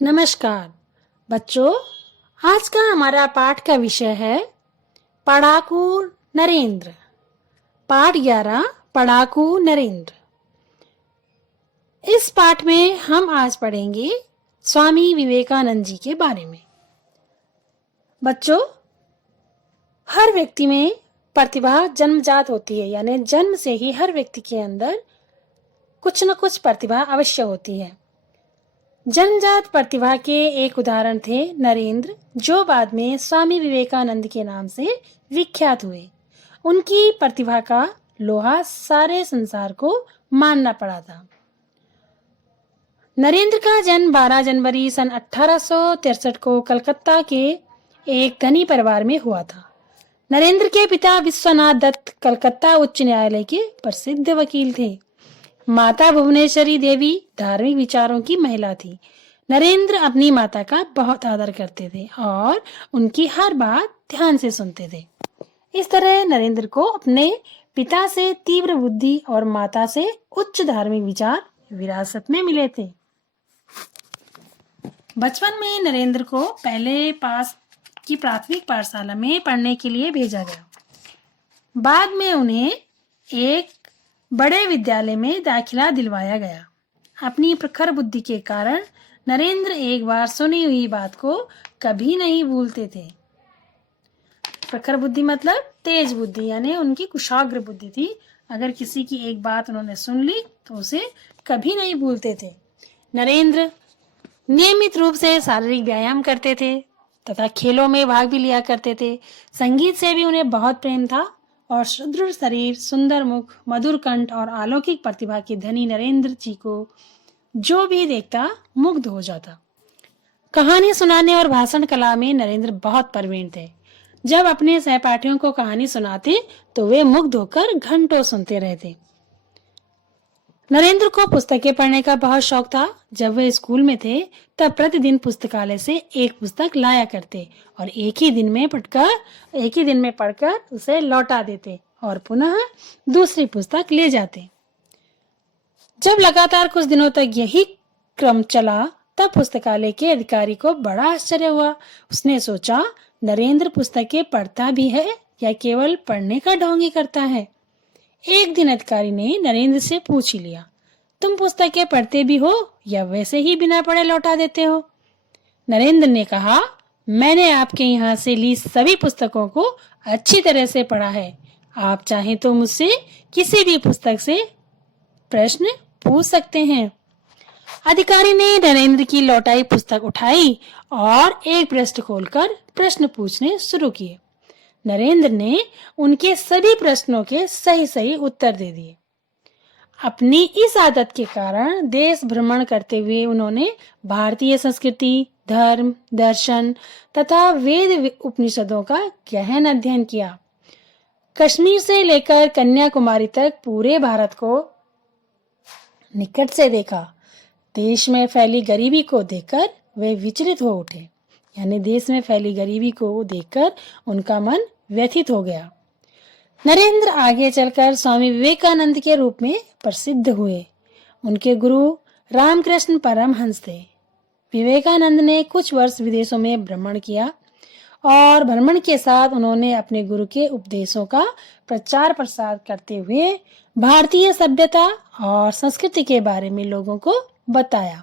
नमस्कार बच्चों, आज का हमारा पाठ का विषय है पढ़ाकू नरेंद्र। पाठ 11 पढ़ाकू नरेंद्र। इस पाठ में हम आज पढ़ेंगे स्वामी विवेकानंद जी के बारे में। बच्चों, हर व्यक्ति में प्रतिभा जन्मजात होती है, यानी जन्म से ही हर व्यक्ति के अंदर कुछ न कुछ प्रतिभा अवश्य होती है। जन्मजात प्रतिभा के एक उदाहरण थे नरेंद्र, जो बाद में स्वामी विवेकानंद के नाम से विख्यात हुए। उनकी प्रतिभा का लोहा सारे संसार को मानना पड़ा था। नरेंद्र का जन्म 12 जनवरी सन 1863 को कलकत्ता के एक धनी परिवार में हुआ था। नरेंद्र के पिता विश्वनाथ दत्त कलकत्ता उच्च न्यायालय के प्रसिद्ध वकील थे। माता भुवनेश्वरी देवी धार्मिक विचारों की महिला थी। नरेंद्र अपनी माता का बहुत आदर करते थे और उनकी हर बात ध्यान से सुनते थे। इस तरह नरेंद्र को अपने पिता से तीव्र बुद्धि और माता से उच्च धार्मिक विचार विरासत में मिले थे। बचपन में नरेंद्र को पहले पास की प्राथमिक पाठशाला में पढ़ने के लिए भेजा गया। बाद में उन्हें एक बड़े विद्यालय में दाखिला दिलवाया गया। अपनी प्रखर बुद्धि के कारण नरेंद्र एक बार सुनी हुई बात को कभी नहीं भूलते थे। प्रखर बुद्धि मतलब तेज बुद्धि, यानी उनकी कुशाग्र बुद्धि थी। अगर किसी की एक बात उन्होंने सुन ली तो उसे कभी नहीं भूलते थे। नरेंद्र नियमित रूप से शारीरिक व्यायाम करते थे तथा खेलों में भाग भी लिया करते थे। संगीत से भी उन्हें बहुत प्रेम था और सुदृढ़ शरीर, सुंदर मुख, मधुर कंठ और अलौकिक प्रतिभा के धनी नरेंद्र जी को जो भी देखता मुग्ध हो जाता। कहानी सुनाने और भाषण कला में नरेंद्र बहुत प्रवीण थे। जब अपने सहपाठियों को कहानी सुनाते तो वे मुग्ध होकर घंटों सुनते रहते। नरेंद्र को पुस्तकें पढ़ने का बहुत शौक था। जब वे स्कूल में थे तब प्रतिदिन पुस्तकालय से एक पुस्तक लाया करते और एक ही दिन में पढ़कर उसे लौटा देते और पुनः दूसरी पुस्तक ले जाते। जब लगातार कुछ दिनों तक यही क्रम चला तब पुस्तकालय के अधिकारी को बड़ा आश्चर्य हुआ। उसने सोचा, नरेंद्र पुस्तकें पढ़ता भी है या केवल पढ़ने का ढोंग ही करता है। एक दिन अधिकारी ने नरेंद्र से पूछ ही लिया, तुम पुस्तकें पढ़ते भी हो या वैसे ही बिना पढ़े लौटा देते हो? नरेंद्र ने कहा, मैंने आपके यहाँ से ली सभी पुस्तकों को अच्छी तरह से पढ़ा है। आप चाहें तो मुझसे किसी भी पुस्तक से प्रश्न पूछ सकते हैं। अधिकारी ने नरेंद्र की लौटाई पुस्तक उठाई और एक पृष्ठ खोलकर प्रश्न पूछने शुरू किए। नरेंद्र ने उनके सभी प्रश्नों के सही सही उत्तर दे दिए। अपनी इस आदत के कारण देश भ्रमण करते हुए उन्होंने भारतीय संस्कृति, धर्म, दर्शन तथा वेद उपनिषदों का गहन अध्ययन किया। कश्मीर से लेकर कन्याकुमारी तक पूरे भारत को निकट से देखा। देश में फैली गरीबी को देखकर वे विचलित हो उठे, यानी देश में फैली गरीबी को देखकर उनका मन व्यथित हो गया। नरेंद्र आगे चलकर स्वामी विवेकानंद के रूप में प्रसिद्ध हुए। उनके गुरु रामकृष्ण परमहंस थे। विवेकानंद ने कुछ वर्ष विदेशों में भ्रमण किया और भ्रमण के साथ उन्होंने अपने गुरु के उपदेशों का प्रचार प्रसार करते हुए भारतीय सभ्यता और संस्कृति के बारे में लोगों को बताया।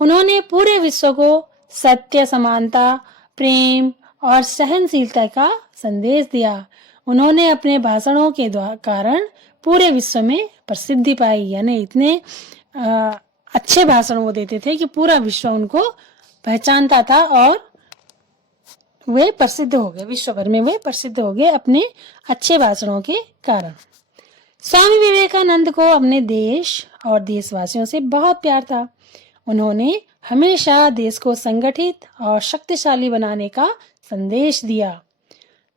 उन्होंने पूरे विश्व को सत्य, समानता, प्रेम और सहनशीलता का संदेश दिया। उन्होंने अपने भाषणों के कारण पूरे विश्व में प्रसिद्धि पाई, यानी इतने अच्छे भाषण वो देते थे कि पूरा विश्व उनको पहचानता था और वे प्रसिद्ध हो गए, विश्व भर में वे प्रसिद्ध हो गए अपने अच्छे भाषणों के कारण। स्वामी विवेकानंद को अपने देश और देशवासियों से बहुत प्यार था। उन्होंने हमेशा देश को संगठित और शक्तिशाली बनाने का संदेश दिया।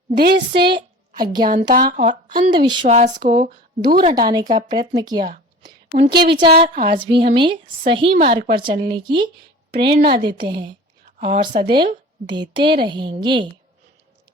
देश से अज्ञानता और अंधविश्वास को दूर हटाने का प्रयत्न किया। उनके विचार आज भी हमें सही मार्ग पर चलने की प्रेरणा देते हैं और सदैव देते रहेंगे।